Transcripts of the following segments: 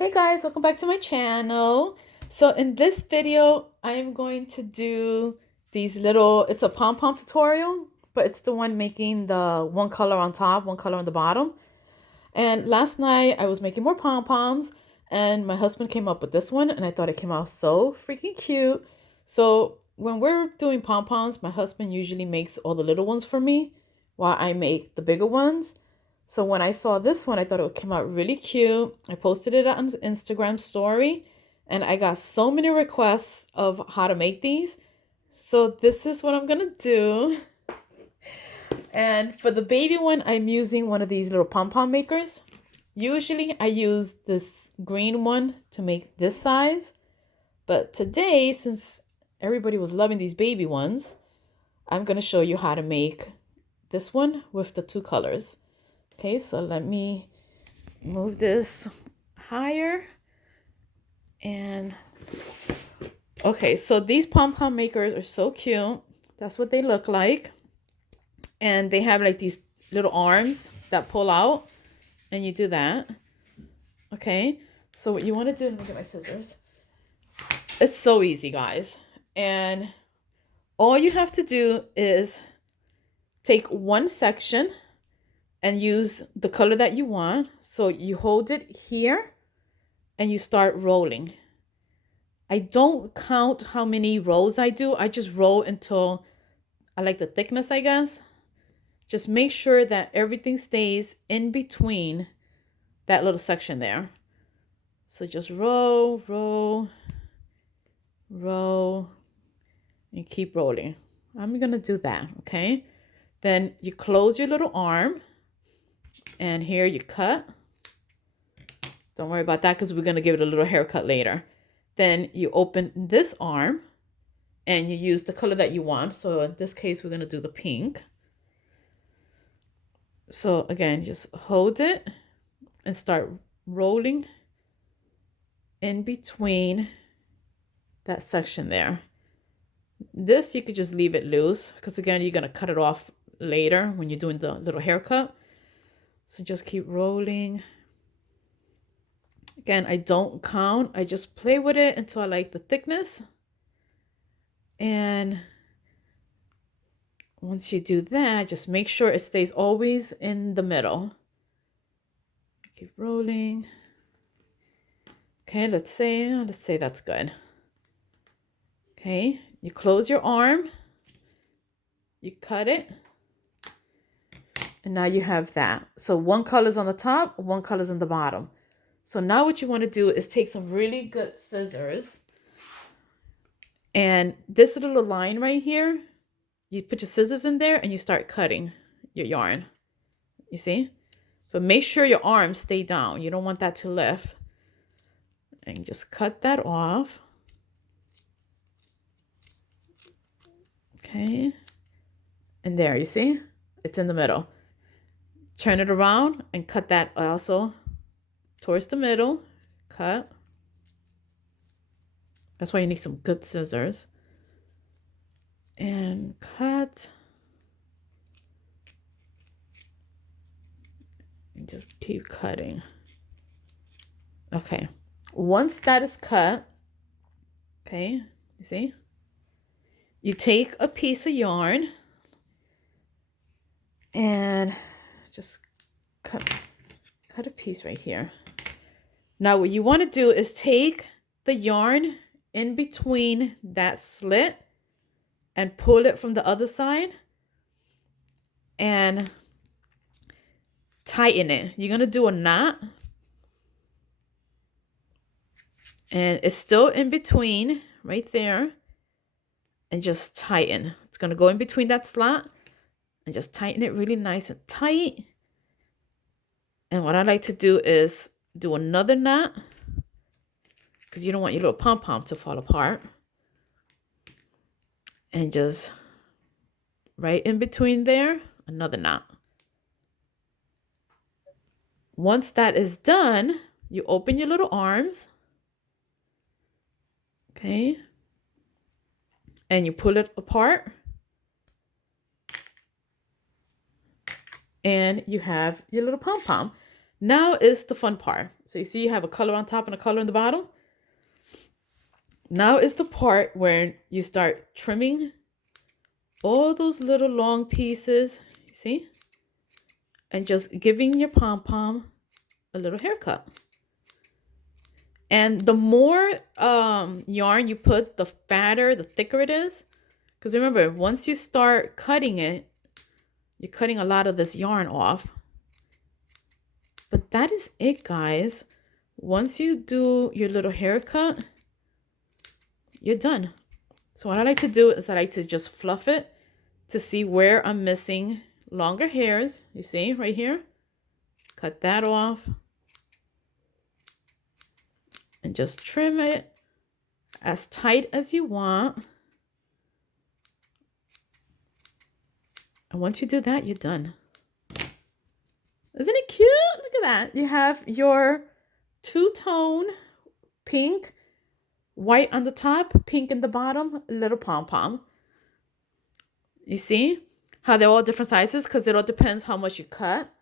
Hey guys, welcome back to my channel. So in this video, I'm going to do it's a pom-pom tutorial, but it's the one making the one color on top, one color on the bottom. And last night I was making more pom-poms and my husband came up with this one and I thought it came out so freaking cute. So when we're doing pom-poms, my husband usually makes all the little ones for me while I make the bigger ones. So when I saw this one, I thought it came out really cute. I posted it on Instagram story and I got so many requests of how to make these. So this is what I'm gonna do. And for the baby one, I'm using one of these little pom-pom makers. Usually I use this green one to make this size. But today, since everybody was loving these baby ones, I'm gonna show you how to make this one with the two colors. Okay, so let me move this higher. And okay, so these pom-pom makers are so cute. That's what they look like. And they have like these little arms that pull out, and you do that. Okay, so what you want to do, let me get my scissors. It's so easy, guys. And all you have to do is take one section and use the color that you want. So you hold it here and you start rolling. I don't count how many rolls I do. I just roll until I like the thickness, I guess. Just make sure that everything stays in between that little section there. So just roll, roll, roll, and keep rolling. I'm gonna do that, okay? Then you close your little arm, and here you cut. Don't worry about that because we're gonna give it a little haircut later. Then you open this arm, and you use the color that you want. So in this case, we're gonna do the pink. So again, just hold it and start rolling in between that section there. This, you could just leave it loose because again, you're going to cut it off later when you're doing the little haircut. So just keep rolling. Again, I don't count. I just play with it until I like the thickness. And once you do that, just make sure it stays always in the middle. Keep rolling. Okay, let's say that's good. Okay, you close your arm, you cut it, and now you have that. So one color's on the top, one color's on the bottom. So now what you want to do is take some really good scissors, and this little line right here, you put your scissors in there and you start cutting your yarn. You see? But make sure your arms stay down. You don't want that to lift. And just cut that off. Okay. And there, you see? It's in the middle. Turn it around and cut that also towards the middle. Cut. That's why you need some good scissors. And cut. And just keep cutting. Okay. Once that is cut, okay, you see? You take a piece of yarn and just cut a piece right here. Now what you want to do is take the yarn in between that slit and pull it from the other side and tighten it. You're going to do a knot. And it's still in between right there. And just tighten. It's going to go in between that slot. And just tighten it really nice and tight. And what I like to do is do another knot. Because you don't want your little pom-pom to fall apart. And just right in between there, another knot. Once that is done, you open your little arms. Okay. And you pull it apart. And you have your little pom-pom. Now is the fun part. So you see you have a color on top and a color on the bottom. Now is the part where you start trimming all those little long pieces, you see? And just giving your pom-pom a little haircut. And the more yarn you put, the fatter, the thicker it is. Because remember, once you start cutting it, you're cutting a lot of this yarn off. But that is it, guys. Once you do your little haircut, you're done. So what I like to do is I like to just fluff it to see where I'm missing longer hairs. You see right here? Cut that off. And just trim it as tight as you want. And once you do that, you're done. Isn't it cute? Look at that. You have your two-tone pink, white on the top, pink in the bottom, little pom-pom. You see how they're all different sizes? Because it all depends how much you cut.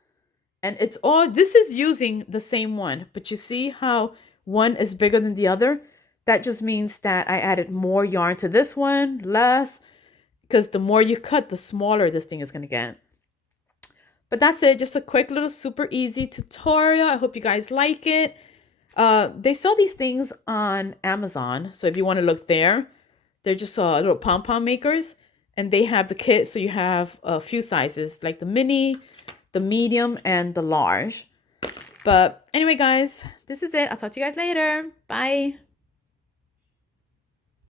And it's all, this is using the same one. But you see how one is bigger than the other? That just means that I added more yarn to this one, less. Because the more you cut, the smaller this thing is going to get. But that's it. Just a quick little super easy tutorial. I hope you guys like it. They sell these things on Amazon. So if you want to look there, they're just little pom-pom makers. And they have the kit. So you have a few sizes like the mini, the medium, and the large. But anyway, guys, this is it. I'll talk to you guys later. Bye.